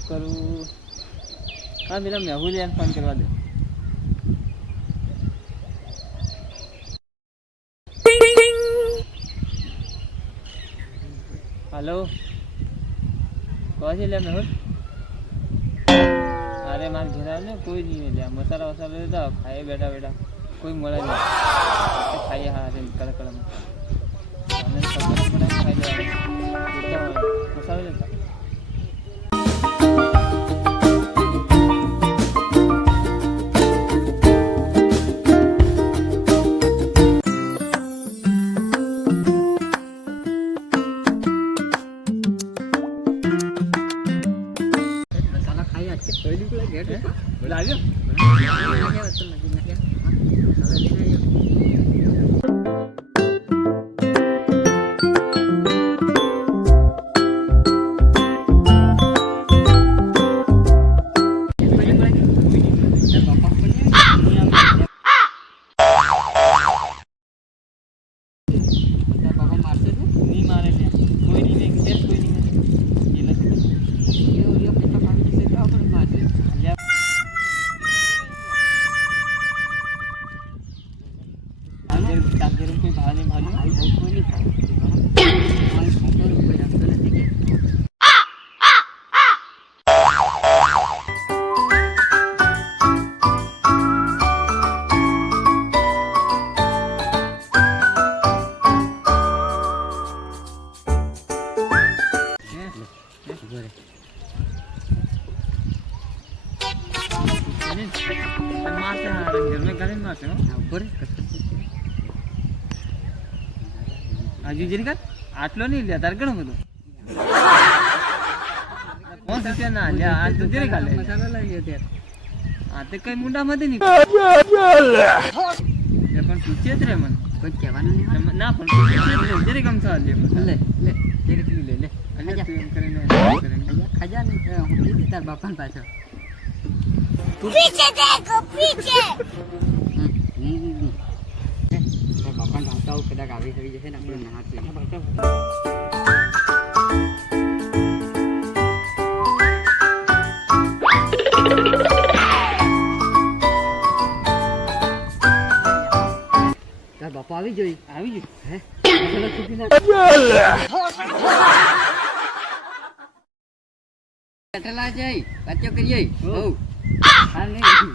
કરું. હા પેલા મેહુલિયાને ફોન કરવા દે. हेलो कौन सी ले मेहुल अरे मार घेरा ने कोई नहीं ले मसाला वसाला लेता खाए बैठा बैठा कोई મળે નહીં ખાઈએ હા રે કડક કડક અને સબ્જી બનાવીને ખાઈ લેવાનું મસાલો લેતા લાવ્યો હજુ જરી કર આટલો નહીં લે તાર ઘણું બધું કોણ રૂપિયા ના લે આ તો જરી કાલે મસાલો લાવી અત્યારે આ તે કઈ મુંડામાંથી નહીં પણ પૂછે જ રે મને કોઈ કહેવાનું નહીં ના પણ જરી કમ થવા લે લે લે જરી લે લે અને તું એમ કરીને ખજા નહીં હું કીધી તાર બાપાને પાછો પીછે દેખો પીછે બાપાને ભાવતા કદાચ આવી થઈ જશે ને આપણે ના તાર બાપા આવી જોઈ હે કેટલા જઈ વાતો કરીએ હો હા નહીં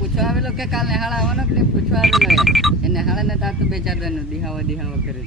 પૂછવા આવેલો કે કાલ નેહાળ આવવાનો કે પૂછવા આવેલો એ નેહાળા ને તાર તો બે ચાર દિન દિહાવા કરે